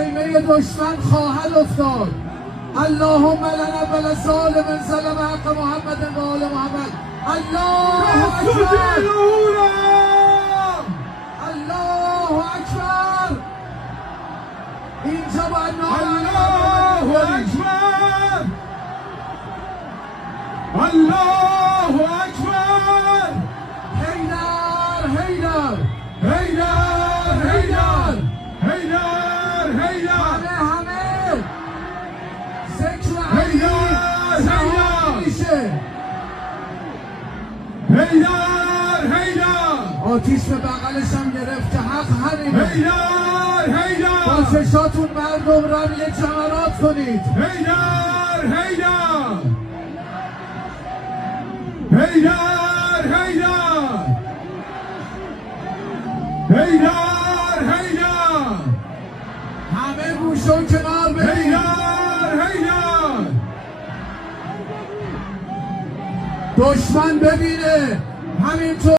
خیمه دشمن خواهد افتاد. اللهم لنا ولا ظالم ظلم حق محمد و آل محمد. الله اکبر، الله اکبر. اینجا باید الله اکبر، الله اکبر. حیدر حیدر حیدر حیدر حیدر حیدر. همه ذکر حیدر علی میشه. حیدر حیدر. آتیش به بغلش هم گرفت که حق همینه. حیدر حیدر. با چشاتون مردم رمل جمرات کنید. حیدر حیدر حیدر حیدر حیدر حیدر. همه گوشون کنار برید. حیدر حیدر. دشمن ببینه همینطور